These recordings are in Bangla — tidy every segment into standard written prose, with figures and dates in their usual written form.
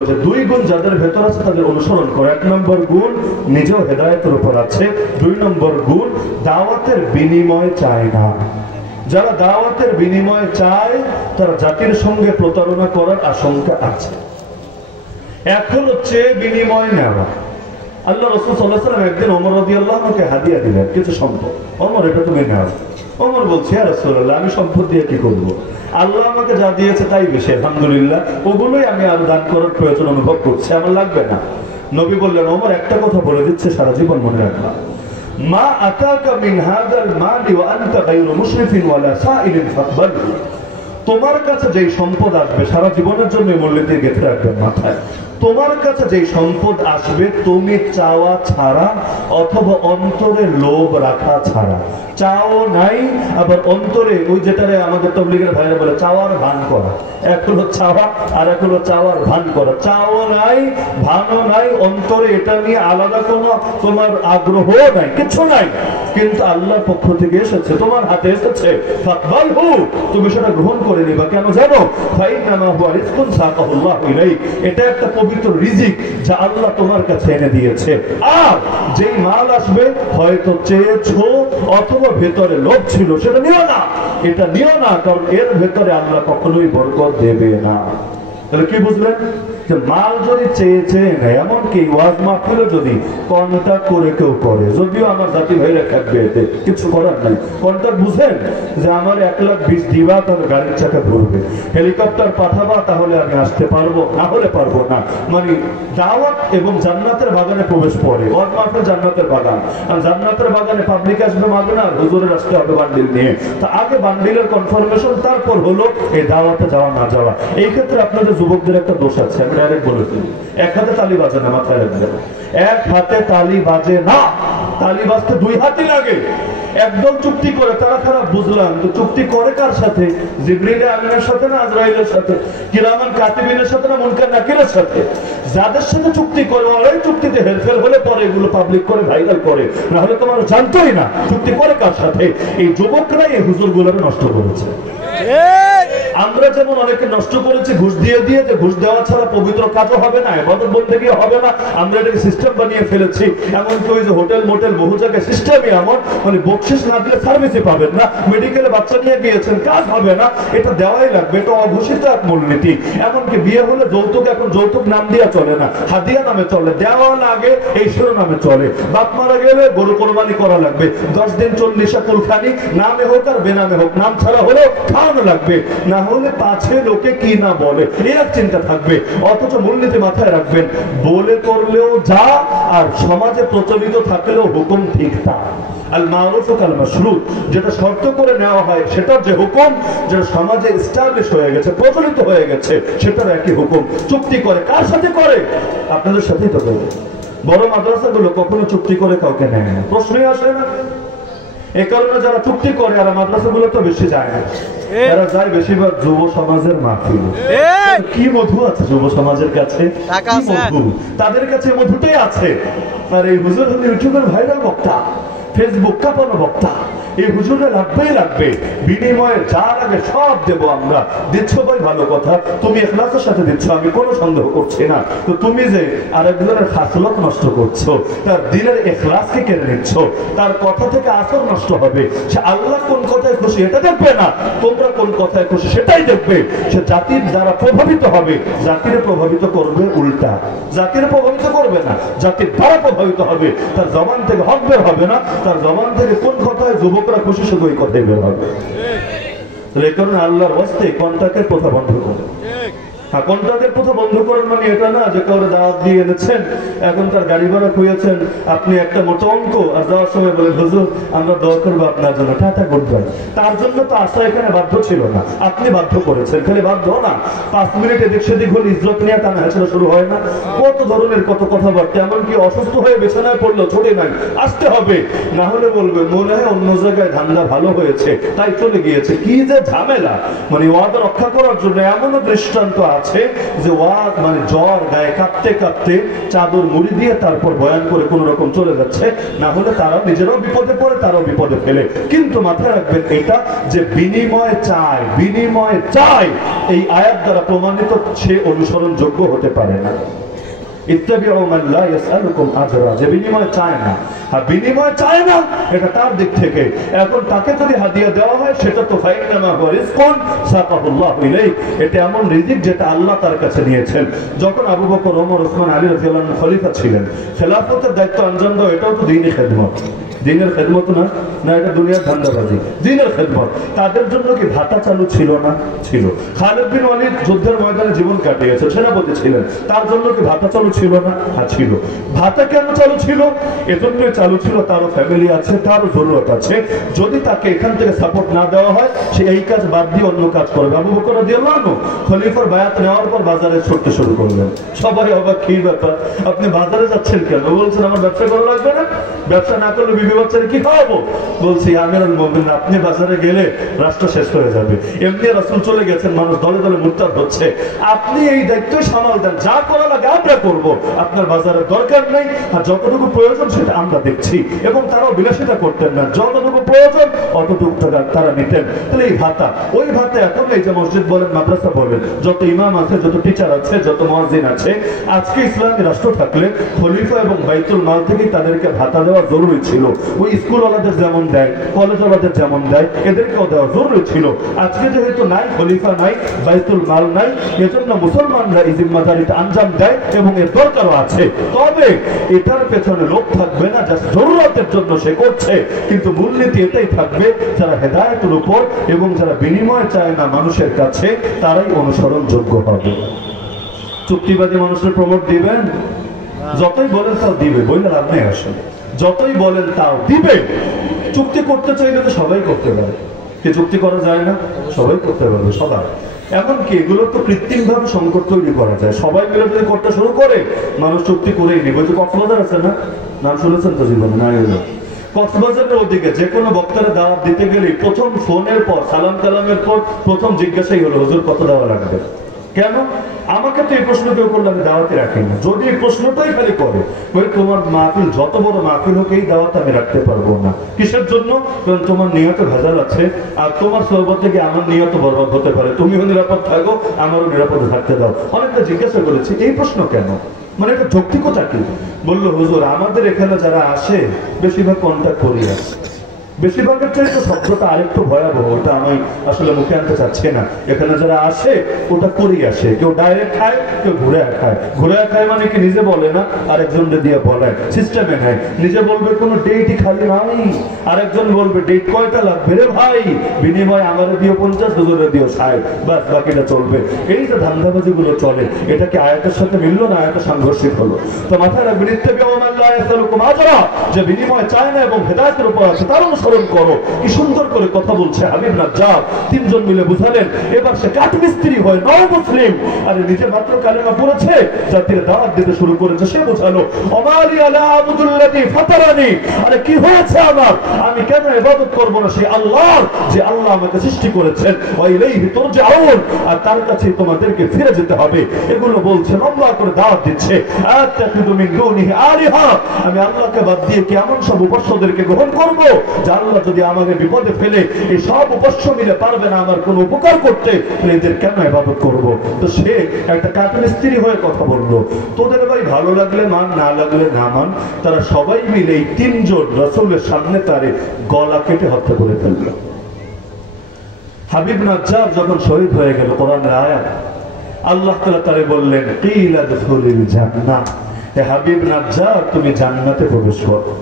দুই গুণ যাদের ভেতর আছে তাদের অনুসরণ করে। এক নম্বর গুণ নিজেও হেদায়েতের উপর আছে, দুই নম্বর গুণ দাওয়াতের বিনিময় চায় না। যারা দাওয়াতের বিনিময় চায় তারা জাতির সঙ্গে প্রতারণা করার আশঙ্কা আছে। এখন হচ্ছে বিনিময় নেওয়া। আল্লাহ রাসূল সাল্লাল্লাহু আলাইহি ওয়াসাল্লাম একদিন ওমর রাদিয়াল্লাহু আনহুকে হাদিয়া দিলেন কিছু সম্পদ। ওমর, এটা তুমি নাও। ওমর বলছে, ইয়া রাসূলুল্লাহ, আমি সম্পদ দিয়ে কি করব? আল্লাহ আমাকে যা দিয়েছে তাই বেশি, আলহামদুলিল্লাহ, ওগুলোই আমি আরো দান করার প্রয়োজন অনুভব করছি, আমার লাগবে না। নবী বললেন, ওমর একটা কথা বলে দিচ্ছে, সারা জীবন মনে রাখবা, মা আতাকা মিন হাযাল মালি ওয়া আনতা গায়রু মুশরিফিন ওয়ালা সাইলিন ফাকবালহু। তোমার কাছে যেই সম্পদ আসবে সারা জীবনের জন্য মূল্য দিয়ে গেঁথে রাখবেন মাথায়। তোমার কাছে যেই সম্পদ আসবে তুমি চাওয়া ছাড়া অথবা অন্তরে লোভ রাখা ছাড়া, চাও নাই আবার অন্তরে ওই যেটারে আমাদের তবলিগের ভাইরা বলে চাওয়ার ভান করা। এক হলো চাওয়া আর এক হলো চাওয়ার ভান করা। চাও নাই, ভানও নাই, অন্তরে এটা নিয়ে আলাদা কোনো তোমার আগ্রহ নাই, কিছু নাই, কিন্তু আল্লাহর পক্ষ থেকে এসেছে, তোমার হাতে এসেছে, ফাকবালহু, তুমি সেটা গ্রহণ করে নিবা। কেন জানো? ফাইন্নামা হুয়া রিজকুন সাকাহুল্লাহু ইলাইক, এটা একটা পবিত্র রিজিক যা আল্লাহ তোমার কাছে এনে দিয়েছে। আর যেই মাল আসবে হয়তো চেয়েছো অথবা ভেতরে লোভ ছিল, সেটা নিও না, এটা নিও না, কারণ এর ভেতরে আল্লাহ কখনোই বরকত দেবে না। তাহলে কি বুঝলেন? যে মাল যদি চেয়েছে না, এমনকি ওয়াজ মাহফিলে যদি কন্টাক্ট করে কেউ করে, যদিও আমার জাতি ভাইরা থাকবে, এতে কিছু করার নাই। কন্টাক্ট বুঝেন যে আমার 1,20,000 দিবা তাহলে গাড়ির চাকা ঘুরবে, হেলিকপ্টার পাঠাবা তাহলে আমি আসতে পারবো, না হলে পারবো না। মানে দাওয়াত এবং জান্নাতের বাগানে প্রবেশ পড়ে। ওয়াজ মাহফিল জান্নাতের বাগান, আর জান্নাতের বাগানে পাবলিক আসবে মাগনা, আর হুজুরের আসতে হবে বান্ডিল নিয়ে। তা আগে বান্ডিলের কনফার্মেশন, তারপর হলো এই দাওয়াতে যাওয়া না যাওয়া। এই ক্ষেত্রে আপনাদের যুবকদের একটা দোষ আছে, আমি ডাইরেক্ট বলেছি, এক হাতে তালি বাজে না, মাথায় রাখবেন, এক হাতে তালি বাজে না, তালি বাজতে দুই হাতই লাগে। একদম চুক্তি করে, তারা খারাপ বুঝলাম, তো চুক্তি করে কার সাথে? জিবরিল আমিনের সাথে না আজরাইলের সাথে? কিরামান কাতিবিনের সাথে না মুনকার নাকিরের সাথে? যাদের সাথে চুক্তি করে ওই চুক্তিতে হেরফের হলে পরে এগুলো পাবলিক করে ভাইরাল করে, না হলে তোমার জানতোই না চুক্তি করে কার সাথে। এই যুবকরাই এই হুজুরগুলোকে নষ্ট করেছে। আমরা যেমন অনেকে নষ্ট করেছি ঘুষ দিয়ে দিয়ে, যে ঘুষ দেওয়া ছাড়া পবিত্র কাজও হবে না, ইবাদত বন্দেগী হবে না, আমরা এটাকে সিস্টেম বানিয়ে ফেলেছি। এমনকি ওই যে হোটেল মোটেল বহু জায়গায় সিস্টেমই এমন, মানে বকশিস না দিলে সার্ভিসই পাবেন না, মেডিকেলে বাচ্চা নিয়ে গিয়েছেন কাজ হবে না, এটা দেওয়াই লাগবে, এটা অঘোষিত এক মূলনীতি। এমনকি বিয়ে হলে যৌতুক, এখন যৌতুক নাম দিয়ে চলে না, হাদিয়া নামে চলে, দেওয়া লাগে এই শিরোনামে চলে। বাপ মারা গেলে গরু কোরবানি করা লাগবে, 10 দিন 40 কুলখানি, নামে হোক আর বেনামে হোক, নাম ছাড়া হলেও খাওয়ানো লাগবে, না হলে পাছে লোকে কি না বলে এর চিন্তা থাকবে। অথচ মূলনীতি মাথায় রাখবেন, বলে করলেও যা, আর সমাজে প্রচলিত থাকলেও হুকুম ঠিক তা। আল মারুফ কাল মাশরুত, যেটা শর্ত করে নেওয়া হয় সেটার যে হুকুম, যেটা সমাজে এস্টাবলিশ হয়ে গেছে, প্রচলিত হয়ে গেছে, সেটার একই হুকুম। চুক্তি করে কার সাথে করে? আপনাদের সাথেই তো করে। বড় মাদ্রাসাগুলো কখনো চুক্তি করে কাউকে নেয় না, প্রশ্নই আসে না। এই কারণে যারা চুক্তি করে আর মাদ্রাসাগুলো তো বেশি যায় না, এরা যায় বেশিরভাগ যুব সমাজের মাহফিলে। কি মধু আছে যুব সমাজের কাছে, মধু তাদের কাছে মধুটাই আছে। আর এই হুজুর হলে ইউটিউবের ভাইরাল বক্তা, ফেসবুক কাঁপানো বক্তা, এই হুজুরে লাগবেই লাগবে, বিনিময়ে যা লাগে সব দেবো আমরা। দিচ্ছ ভাই ভালো কথা, তুমি ইখলাসের সাথে দিচ্ছ, আমি কোনো সন্দেহ করছি না, তো তুমি যে আরেকজনের খাসলত নষ্ট করছো, তার দিলের ইখলাসকে কেড়ে নিচ্ছ, তার কথা থেকে আসর নষ্ট হবে। সে আল্লাহ কোন কথায় খুশি এটা দেখবে না, তোমরা কোন কথায় খুশি সেটাই দেখবে। সে জাতির দ্বারা প্রভাবিত হবে, জাতির প্রভাবিত করবে উল্টা, জাতির প্রভাবিত করবে না, জাতির দ্বারা প্রভাবিত হবে। তার জবান থেকে হক বের হবে না, তার জবান থেকে কোন কথায় যুবকরা খুশি শুধু ওই কথাই বের হবে। এই কারণে আল্লাহর ওয়াস্তে কন্টাক্টের কথা বন্ধ করো। কন্ট্রাক্টের কথা বন্ধ করেন মানে এটা না যে কাউরে দাওয়াত দিয়ে এনেছেন, এখন তার গাড়ি ভাড়া খুঁজেছেন, আপনি একটা মোটা অঙ্ক, আর যাওয়ার সময় বলেন হুজুর আমরা দোয়া করবো আপনার জন্য, টাটা গুড বাই। তার জন্য তো আসা এখানে বাধ্য ছিল না, আপনি বাধ্য করেছেন। খালি বাধ্য না, 5 মিনিট এদিক সেদিক হলে ইজ্জত নিয়ে টানা হেঁচড়া শুরু হয় না, কত ধরনের কত কথাবার্তা। এমনকি অসুস্থ হয়ে বিছানায় পড়লো, ছুটি নাই, আসতে হবে, না হলে বলবে মনে হয় অন্য জায়গায় ধান্দা ভালো হয়েছে তাই চলে গিয়েছে। কি যে ঝামেলা, মানে ওয়াদা রক্ষা করার জন্য এমনও দৃষ্টান্ত আছে যে ওয়াজ মানে জ্বর গায়ে কাঁপতে কাঁপতে চাদর মুড়ি দিয়ে তারপর বয়ান করে কোন রকম চলে যাচ্ছে, না হলে তারাও নিজেরাও বিপদে পড়ে, তারাও বিপদে ফেলে। কিন্তু মাথায় রাখবেন এটা যে বিনিময় চায়, বিনিময় চায়, এই আয়াত দ্বারা প্রমাণিত সে অনুসরণযোগ্য হতে পারে না। ইত্তাবিউ মান লা ইয়াসআলুকুম আজরা, যে বিনিময় চায় না, আর বিনিময় চায় না এটা তার দিক থেকে। এখন তাকে যদি হাদিয়া দেওয়া হয় সেটা তো ফাইন্নামা হুয়া রিজকুন সাকাহুল্লাহু ইলাইহি, এটা এমন রিজিক যেটা আল্লাহ তার কাছে নিয়েছেন। যখন আবু বকর, ওমর, ওসমান, আলী রাদিয়াল্লাহু আনহু খলিফা ছিলেন, খেলাফতের দায়িত্ব আঞ্জাম দেওয়া এটাও তো দ্বীনি খেদমত। দিনের খেদমত না, না এটা দুনিয়ার ধান্দাবাজি, দিনের খেদমত। তাদের জন্য কি ভাতা চালু ছিল না? ছিল। খালিদ বিন ওয়ালিদ যুদ্ধের ময়দানে জীবন কাটিয়েছে, সেনাপতি ছিলেন, তার জন্য কি ভাতা চালু ছিল না? হ্যাঁ ছিল। ভাতা কেন চালু ছিল? এজন্য চালু ছিল তারও ফ্যামিলি আছে, তারও জরুরত আছে। যদি তাকে এখান থেকে সাপোর্ট না দেওয়া হয় সে এই কাজ বাদ দিয়ে অন্য কাজ করবে। আবু বকর রাদিয়াল্লাহু আনহু খলিফার বায়াত নেওয়ার পর বাজারে ছুটতে শুরু করলেন। সবাই অবাক, কি ব্যাপার, আপনি বাজারে যাচ্ছেন কেন? বলছেন আমার ব্যবসা করা লাগবে না, ব্যবসা না করলে বিবি বাচ্চারা কি খাওয়াবো? বলছি আমিরুল মুমিনিন, আপনি বাজারে গেলে রাষ্ট্র শেষ হয়ে যাবে, এমনি রাসূল চলে গেছেন, মানুষ দলে দলে মুরতাদ হচ্ছে, আপনি এই দায়িত্ব সামাল দেন, যা করা লাগে আমরা করব, আপনার বাজারের দরকার নেই, আর যতটুকু প্রয়োজন সেটা আমরা দেখছি। এবং তারাও বিলাসিতা করতেন না, যতটুকু প্রয়োজন অতটুকু টাকা তারা নিতেন। তাহলে এই ভাতা, ওই ভাতা এখন এই যে মসজিদ বলেন, মাদ্রাসা বলেন, যত ইমাম আছে, যত টিচার আছে, যত মুয়াজ্জিন আছে, আজকে ইসলামী রাষ্ট্র থাকলে খলিফা এবং বাইতুল মাল থেকে তাদেরকে ভাতা দেওয়া জরুরি ছিল। ওই স্কুলওয়ালাদের যেমন দেয়, কলেজওয়ালাদের যেমন দেয়, এদেরকেও দেওয়া জরুরি ছিল। আজকে যেহেতু নাই, খলিফা নাই, বাইতুল মাল নাই, এজন্য মুসলমানরা এই জিম্মাদারিটা আঞ্জাম দেয় এবং এর দরকারও আছে। তবে এটার পেছনে লোক থাকবে না যা জরুরতের জন্য সে করছে, কিন্তু মূলনীতি এটাই থাকবে, যারা হেদায়েতের উপর এবং যারা বিনিময় চায় না মানুষের কাছে, তারাই অনুসরণযোগ্য হবে। চুক্তিবাদী মানুষের প্রমোট দিবেন, যতই বলেন তাও দিবে, বললে লাভ নেই আসলে, যতই বলেন তাও দিবে। চুক্তি করতে চাইলে তো সবাই করতে পারে, কি চুক্তি করা যায় না? সবাই করতে পারবে, সবাই। এমনকি এগুলো তো কৃত্রিম ভাবে সংকট তৈরি করা যায়, সবাই মিলে যদি করতে শুরু করে মানুষ চুক্তি করেই নিবে। যে কক্সবাজার আছে না, নাম শুনেছেন তো জীবনে? না, কক্সবাজারের ওদিকে যে কোনো বক্তারা দাওয়াত দিতে গেলে প্রথম ফোনের পর, সালাম কালামের পর প্রথম জিজ্ঞাসাই হলো, হুজুর কত দেওয়া লাগবে? কেন? আমাকে তো এই প্রশ্ন কেউ করলে আমি দাওয়াতে রাখি না। যদি এই প্রশ্নটাই খালি করে, তোমার মাহফিল যত বড় মাহফিল হোক, এই দাওয়াত আমি রাখতে পারবো না। কিসের জন্য? কারণ তোমার নিয়তে ভেজাল আছে, আর তোমার সহবত থেকে আমার নিয়ত বরবাদ হতে পারে। তুমিও নিরাপদ থাকো, আমারও নিরাপদে থাকতে দাও। অনেকটা জিজ্ঞাসা করেছি, এই প্রশ্ন কেন, মানে এটা যৌক্তিকতা কি? বললো, হুজুর আমাদের এখানে যারা আসে বেশিরভাগ কন্ট্যাক্ট করি আসে, বেশিরভাগের চাইতে শব্দটা আরেকটু ভয়াবহ, ওটা আমি আসলে মুখে আনতে চাচ্ছি না। এখানে যারা আসে ওটা করেই আসে, কেউ ডাইরেক্ট খায়, কেউ ঘুরে খায়। ঘুরে খায় মানে কি নিজে বলে না, আরেকজনকে দিয়ে বলে, সিস্টেমে নেয়। নিজে বলবে কোনো ডেটই খালি নাই, আরেকজন বলবে ডেট কয়টা লাগবে রে ভাই, বিনিময় আমারে দিও 50, হুজুরে দিও 60, বাস বাকিটা চলবে। এই যে ধান্দাবাজি গুলো চলে, এটা কি আয়াতের সাথে মিললো না আয়াতের সাংঘর্ষিক হলো? তো মাথায় রাখবেন, ইত্তাবিউ মান লা ইয়াসআলুকুম আজরা, যে বিনিময় চায় না এবং হেদায়েতের উপর আছে তার অনুসরণ করো। কি সুন্দর করে কথা বলছে হাবিব নাজ্জার, তিনজন মিলে বুঝালেন। এবার সে কাঠমিস্ত্রি হয়, নও মুসলিম, আরে নিজে মাত্র কালেমা পড়েছে, জাতির দাওয়াত দিতে শুরু করেছে, সে বোঝালো ওমালি আলা আবুদুল্লাযী ফাতারানি, আরে কি হয়েছে আমার, আমি কেন ইবাদত করব না সেই আল্লাহর, যে আল্লাহ আমাকে সৃষ্টি করেছেন, ওয়া ইলাইহি তুরজাউন, আর তার কাছেই তোমাদেরকে ফিরে যেতে হবে। এগুলো বলছে, লম্বা করে দাওয়াত দিচ্ছে, আতাখিযু মিন দুনিহি আলিহা, আমি আল্লাহকে বাদ দিয়ে কি এমন সব উপাস্যদেরকে গ্রহণ করব যে আল্লাহ যদি আমাকে বিপদে ফেলে এই সব উপাস্য মিলে পারবে না আমার কোনো উপকার করতে, এদের কেন ইবাদত করব? তো সে একটা কাঠমিস্ত্রি হয়ে কথা বললো। তোদের ভাই ভালো লাগলে মান, না লাগলে না মান, তারা সবাই মিলে এই তিনজন রাসূলের সামনে তারে গলা কেটে হত্যা করে ফেললো। হাবিব নাজ্জার যখন শহীদ হয়ে গেল, কোরআনের আয়াত, আল্লাহ তাআলা তারে বললেন, কিলা দুখুলিল জান্নাহ, হে হাবিব নাজ্জার তুমি জান্নাতে প্রবেশ করো।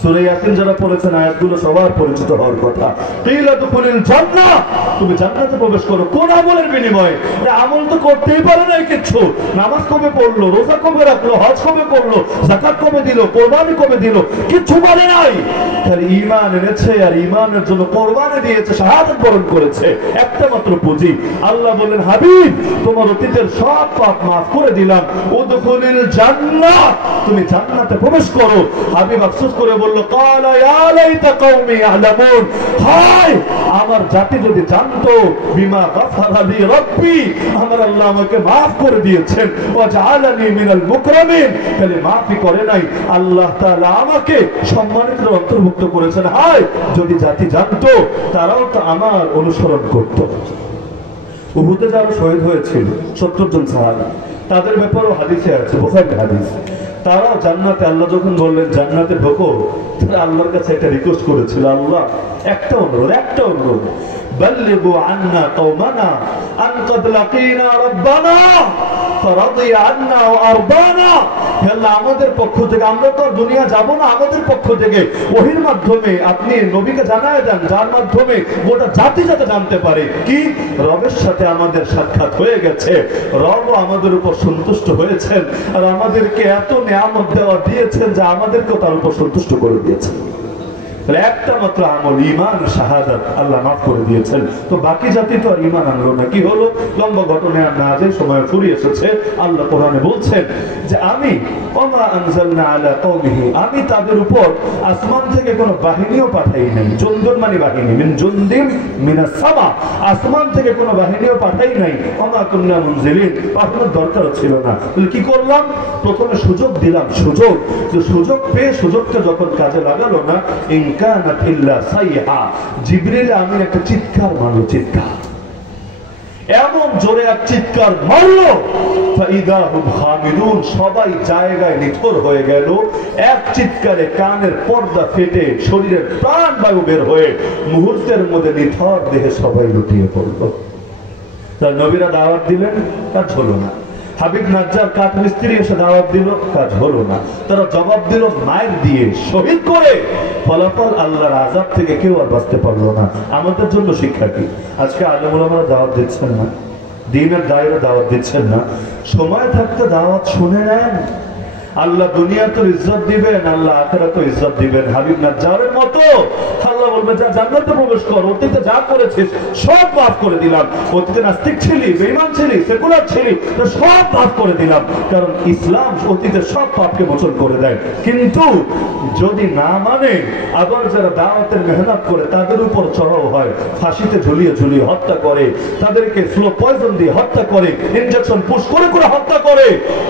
সূরা ইয়াসিন যারা পড়েছেন আয়াতগুলো সবার পরিচিত হওয়ার কথা। কিলা দুখুলিল জান্নাহ, তুমি জান্নাতে প্রবেশ করো। কোন আমলের বিনিময়ে? আমল তো করতেই পারে না কিছু, নামাজ কবে পড়লো, রোজা কবে রাখলো, হজ কবে করলো, যাকাত কবে দিল, কোরবানি কবে দিল, কিছু বলে নাই। খালি ঈমান এনেছে, আর ঈমানের জন্য কোরবানি দিয়েছে, শাহাদাত বরণ করেছে, একটা মাত্র পুঁজি। আল্লাহ বললেন, হাবিব তোমার অতীতের সব পাপ মাফ করে দিলাম, উদখুলিল জান্নাহ, তুমি জান্নাতে প্রবেশ করো। হাবিব আফসোস করে বলল, বলল ক্বালা ইয়া লাইতা কওমি ইয়ালামুন, হায় আমার জাতি যদি জানতো বিমা গাফারা লি রাব্বি, আমার আল্লাহ আমাকে maaf করে দিয়েছেন, ওয়া জাআলানি মিনাল মুকরামিন, খালি মাফই করে নাই, আল্লাহ তাআলা আমাকে সম্মানিতদের অন্তর্ভুক্ত করেছেন। হায় যদি জাতি জানতো, তারাও তো আমার অনুসরণ করত। উহুদে যারা শহীদ হয়েছিল 70 জন সাহাবী, তাদের ব্যাপারেও হাদিসে আছে, বুখারী হাদিস। তারা জান্নাতে, আল্লাহ যখন বললেন জান্নাতে ঢোকো, তারা আল্লাহর কাছে একটা রিকোয়েস্ট করেছিল, আল্লাহ একটা অনুরোধ, বাল্লিগু আন্না কওমানা আন ক্বাদ লাকিনা রাব্বানা ফারাদি আন্না ওয়া আরদানা। হে আল্লাহ, আমাদের পক্ষ থেকে, আমরা তো দুনিয়া যাব না, আমাদের পক্ষ থেকে ওহীর মাধ্যমে আপনি নবীকে জানায় দেন, যার মাধ্যমে গোটা জাতি যাতে জানতে পারে কি রবের সাথে আমাদের সাক্ষাৎ হয়ে গেছে, রব আমাদের উপর সন্তুষ্ট হয়েছেন, আর আমাদেরকে এত নিয়ামত দেওয়া দিয়েছেন যে আমাদেরকেও তার উপর সন্তুষ্ট করে দিয়েছেন। একটা মাত্র আমল ঈমান শাহাদাত, আল্লাহ মাফ করে দিয়েছেন। তো বাকি জাতি তো আর ঈমান আনলো না। কি হলো? লম্বা ঘটনা না, যে সময় ফুরিয়ে এসেছে, আল্লাহ কোরআনে বলছেন যে আমি ওমা আনজালনা আলা কওমিহি, আমি তাদের উপর আসমান থেকে কোনো বাহিনীও পাঠাই নাই। জুনদুন মানে বাহিনী, মিন জুনদিন মিনাস সামা, আসমান থেকে কোনো বাহিনীও পাঠাই নাই। ওমা কুননা মুনজিলিন, পাঠানোর দরকারও ছিল না। তাহলে কি করলাম? প্রথমে সুযোগ দিলাম, সুযোগ পেয়ে সুযোগটা যখন কাজে লাগালো না, ইনকানাত ইল্লা সাইহা, জিবরিল আমিন একটা চিৎকার মারলো, চিৎকার এমন জোরে এক চিৎকার মারলো, ফাইদা হুম খামিদুন, সবাই জায়গায় নিথর হয়ে গেল। এক চিৎকারে কানের পর্দা ফেটে শরীরের প্রাণবায়ু বের হয়ে মুহূর্তের মধ্যে নিথর দেহে সবাই লুটিয়ে পড়লো। তার নবীরা দাওয়াত দিলেন, কাজ হলো না। হাবিব নাজ্জার কাঠ মিস্ত্রি এসে দাওয়াত দিল, কাজ হলো না। তারা জবাব দিল মায়ের দিয়ে, শহীদ করে। ফলাফল আল্লাহর আযাব থেকে কেউ আর বাঁচতে পারলো না। আমাদের জন্য শিক্ষা কি? আজকে আলেম ওলামারা দাওয়াত দিচ্ছেন না, দ্বীনের দায়রা দাওয়াত দিচ্ছেন না, সময় থাকতে দাওয়াত শুনে নেন। আল্লাহ দুনিয়াতে ইজ্জত দিবেন, আল্লাহ আখিরাতে ইজ্জত দিবেন। হাবিব নাজ্জারের মতো আল্লাহ বলবে যা জান্নাতে প্রবেশ কর, অতীতে যা করেছিস সব মাফ করে দিলাম। অতীতে নাস্তিক ছিলি, বেঈমান ছিলি, সেকুলার ছিলি, সব মাফ করে দিলাম। কারণ ইসলাম অতীতের সব পাপকে মোচন করে দেয়। কিন্তু যদি না মানে, আবার যারা দাওয়াতের মেহনত করে তাদের উপর চড়াও হয়, ফাঁসিতে ঝুলিয়ে হত্যা করে, তাদেরকে স্লো পয়জন দিয়ে হত্যা করে, ইনজেকশন পুশ করে হত্যা করে।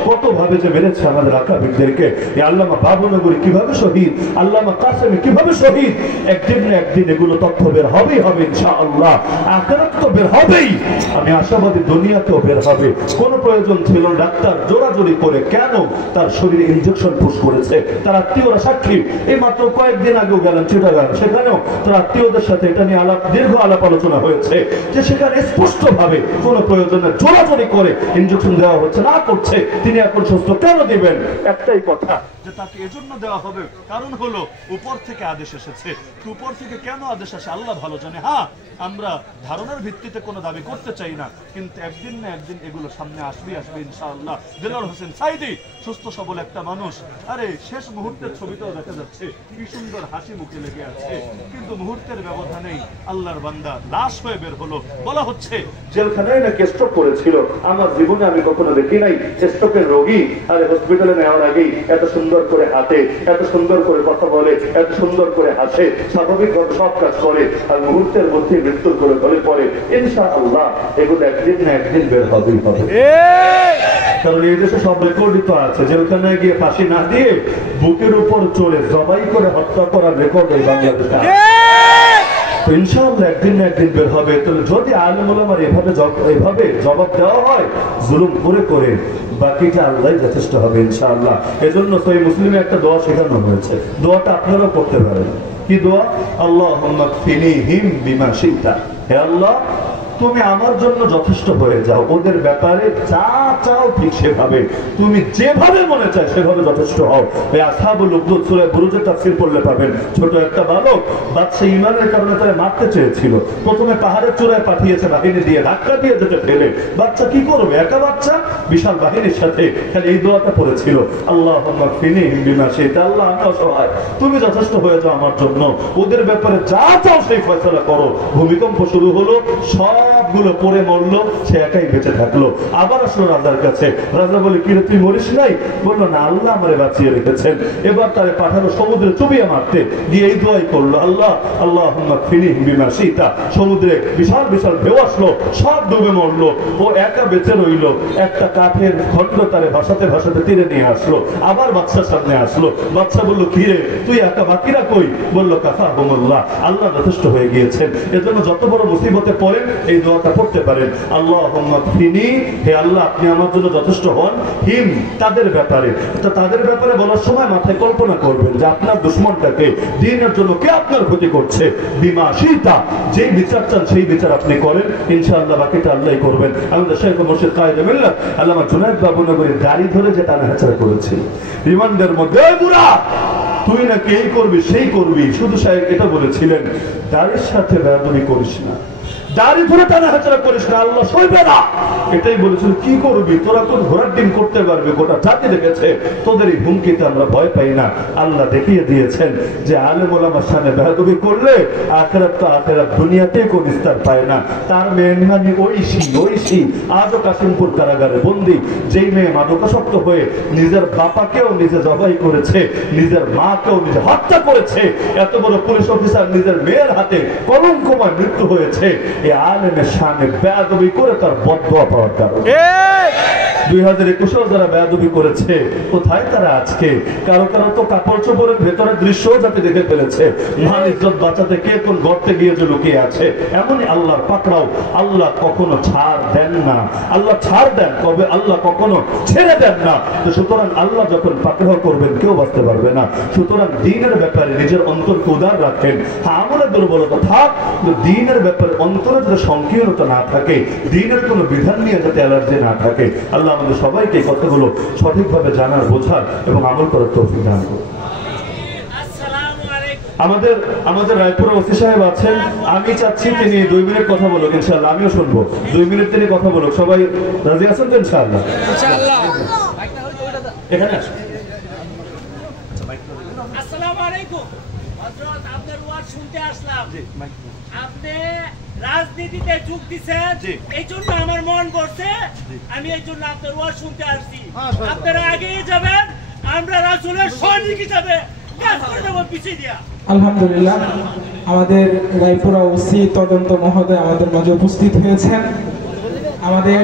কত ভাবে যে মেরেছে আমাদের আকাবিরদেরকে। আল্লামা বাবুনগরী কিভাবে শহীদ, আল্লামা কাসেমি কিভাবে শহীদ, একদিন না একদিন এগুলো তথ্য বের হবেই হবে ইনশাআল্লাহ। আখিরাত তো বের হবেই, আমি আশাবাদী দুনিয়াতেও বের হবে। কোনো প্রয়োজন ছিল ডাক্তার জোরাজোরি করে কেন তার শরীরে ইনজেকশন পুশ করেছে, তার আত্মীয়রা সাক্ষী। এই মাত্র কয়েকদিন আগেও গেলাম চিটাগাং, সেখানেও তার আত্মীয়দের সাথে এটা নিয়ে দীর্ঘ আলাপ আলোচনা হয়েছে যে সেখানে স্পষ্ট ভাবে কোনো প্রয়োজনে জোরাজোরি করে ইনজেকশন দেওয়া হচ্ছে না, করছে। তিনি এখন সুস্থ কেন দিবেন? একটাই কথা যে তাকে এজন্য দেওয়া হবে, কারণ হলো উপর থেকে আদেশ এসেছে। উপর থেকে কেন আদেশ আসে আল্লাহ ভালো জানে। হ্যাঁ, আমরা ধারণার ভিত্তিতে কোনো দাবি করতে চাই না, কিন্তু একদিন না একদিন এগুলো সামনে আসবে ইনশাআল্লাহ। দিলওয়ার হোসেন সাইদি সুস্থ সবল একটা মানুষ, আরে শেষ মুহূর্তের ছবিটাও দেখা যাচ্ছে, কি সুন্দর হাসি মুখে লেগে আছে, কিন্তু মুহূর্তের ব্যবধানেই আল্লাহর বান্দা লাশ হয়ে বের হলো। বলা হচ্ছে জেলখানায় নাকি স্ট্রোক করেছিল। আমার জীবনে আমি কখনো দেখি নাই স্ট্রোকের রোগী আরে হসপিটালে নেওয়ার আগেই এত সুন্দর করে হাঁটে, এত সুন্দর করে কথা বলে, এত সুন্দর করে হাসে, স্বাভাবিক সব কাজ করে, আর মুহূর্তের মধ্যে মৃত্যুর করে ধরে পড়ে। ইনশাআল্লাহ এগুলো একদিন না একদিন বের হবেই হবে। কারণ এই দেশে সব রেকর্ডিত আছে, জেলখানায় গিয়ে ফাঁসি না দিয়ে বুকের উপর চড়ে জবাই করে হত্যা করার রেকর্ড এই বাংলাদেশে আছে। ইনশাআল্লাহ একদিন না একদিন বের হবে। তাহলে যদি আলেম ওলামার এভাবে জবাব দেওয়া হয় জুলুম করে, বাকিটা আল্লাহ যথেষ্ট হবে ইনশাআল্লাহ। এজন্য সহিহ মুসলিমে একটা দোয়া শেখানো হয়েছে, দোয়াটা আপনারাও করতে পারেন। কি দোয়া? আল্লাহুম্মা কফিনিহিম বিমা শি'তা, হে আল্লাহ তুমি আমার জন্য যথেষ্ট হয়ে যাও, ওদের ব্যাপারে যা চাও ঠিক সেভাবে, তুমি যেভাবে মনে চায় সেভাবে যথেষ্ট হও। এই আসহাবুল উখদুদ সূরা বুরুজের তাফসীর পড়লে পাবেন। ছোট একটা বালক, বাদশা ঈমানের কারণে তারা মারতে চেয়েছিল, প্রথমে পাহাড়ের চূড়ায় পাঠিয়েছে বাহিনী দিয়ে, ধাক্কা দিয়ে যেতে ফেলে। বাচ্চা কি করবে, একা বাচ্চা, বিশাল বাহিনীর সাথে। খালি এই দোয়াটা পড়েছিল, আল্লাহুম্মা কফিনিহিম বিমা শি'তা, আল্লাহ আমি অসহায়, তুমি যথেষ্ট হয়ে যাও আমার জন্য, ওদের ব্যাপারে যা চাও সেই ফয়সালা করো। ভূমিকম্প শুরু হলো, সব সবগুলো পরে মরলো, সে একাই বেঁচে থাকলো। আবার আসলো রাজার কাছে, রাজা বলে কি রে তুই মরিস নাই? বললো না, আল্লাহ আমারে বাঁচিয়ে রেখেছেন। এবার তারে পাঠালো সমুদ্রে চুবিয়ে মারতে, গিয়ে এই দোয়াই করলো, আল্লাহ আল্লাহুম্মা কফিনিহি বিমা শিতা। সমুদ্রে বিশাল বিশাল ঢেউ আসলো, সব ডুবে মরলো, ও একা বেঁচে রইলো। একটা কাঠের খন্ড তারে ভাসাতে ভাসাতে তীরে নিয়ে আসলো। আবার বাদশার সামনে আসলো, বাদশা বললো কি রে তুই একা, বাকিরা কই? বললো কাফাহুমুল্লাহ, আল্লাহ যথেষ্ট হয়ে গিয়েছেন। এজন্য যত বড় মুসিবতে পড়েন এই দোয়াটা পড়তে পারেন, আল্লাহুম্মা কফিনি, হে আল্লাহ আপনি আমার জন্য যথেষ্ট হন, হিম তাদের ব্যাপারে। তো তাদের ব্যাপারে বলার সময় মাথায় কল্পনা করবেন যে আপনার দুশমনটাকে দ্বীনের জন্য কে আপনার ক্ষতি করছে, বিমা শিতা, যেই বিচার চান সেই বিচার আপনি করেন, ইনশাআল্লাহ বাকিটা আল্লাহই করবেন। আমাদের শেখ মুর্শিদ কায়েদে মিল্লাত আল্লামা জুনায়েদ বাবুনগরীর দাড়ি ধরে যে টানাহেচড়া করেছিল রিমান্ডের মধ্যে, বুড়া তুই নাকি এই করবি সেই করবি, শুধু সাহেব এটা বলেছিলেন দাড়ির সাথে বেয়াদবি করিস না, দাড়ি ধরে টানাহেচড়া করিস না, আল্লাহ সইবে না, এটাই বলেছিল। কি করবি তোরা, কোন ঘোড়ার ডিম করতে পারবে, গোটা জাতি দেখেছে, তোদের এই হুমকিতে আমরা ভয় পাই না। আল্লাহ দেখিয়ে দিয়েছেন যে আলেম ওলামার সামনে বেয়াদবি করলে আখিরাত তো আখিরাত, দুনিয়াতে কোন নিস্তার পায় না। তার মেহমানি ঐশী আজও কাশিমপুর কারাগারে বন্দী, যেই মেয়ে মাদকাসক্ত হয়ে নিজের বাপাকেও নিজে জবাই করেছে, নিজের মাকেও নিজে হত্যা করেছে, এত বড় পুলিশ অফিসার নিজের মেয়ের হাতে কলঙ্কময় মৃত্যু হয়েছে, এই আলেমের সামনে বেয়াদবি করে তার বদদোয়া পাওয়ার কারণে। 2021 যারা বেয়াদবি করেছে কোথায় তারা আজকে? কারো কারো তো কাপড় চোপড়ের ভেতরের দৃশ্য যাতে দেখে ফেলেছে, মান ইজ্জত বাঁচাতে কে কোন গর্তে গিয়ে যে লুকিয়ে আছে। এমনই আল্লাহর পাকড়াও, আল্লাহ কখনো ছাড় দেন না, আল্লাহ ছাড় দেন কবে, আল্লাহ কখনো ছেড়ে দেন না। তো সুতরাং আল্লাহ যখন পাকড়াও করবেন কেউ বাঁচতে পারবে না। সুতরাং দ্বীনের ব্যাপারে নিজের অন্তরকে উদার রাখেন। হ্যাঁ আমাদের দুর্বলতা থাক, দ্বীনের ব্যাপারে অন্তরে যাতে সংকীর্ণতা না থাকে, দ্বীনের কোনো বিধান নিয়ে যাতে অ্যালার্জি না থাকে। আল্লাহ আমাদের সবাইকে কথাগুলো সঠিকভাবে জানার, বোঝার এবং আমল করার তৌফিক দান করুন। আমাদের রায়পুর ওসি সাহেব আছেন, আমি চাচ্ছি তিনি 2 মিনিট কথা বলুক, ইনশাআল্লাহ আমিও শুনবো। 2 মিনিট তিনি কথা বলুক, সবাই রাজি আছেন তো? ইনশাআল্লাহ এখানে আসুন। আসসালামু আলাইকুম হযরত, আপনার ওয়াজ শুনতে আসলাম। আপনি রাজনীতিতে যোগ দিয়েছেন, এই জন্য আমার মন বলছে, আমি এই জন্য আপনার ওয়াজ শুনতে আসছি। আপনারা আগেই যাবেন, আমরা রাসূলের সৈনিক হিসাবে কাজ করে দেব পিছিয়ে দিয়া। আলহামদুলিল্লাহ, আমাদের রায়পুরা ওসি তদন্ত মহোদয় আমাদের মাঝে উপস্থিত হয়েছেন। আমাদের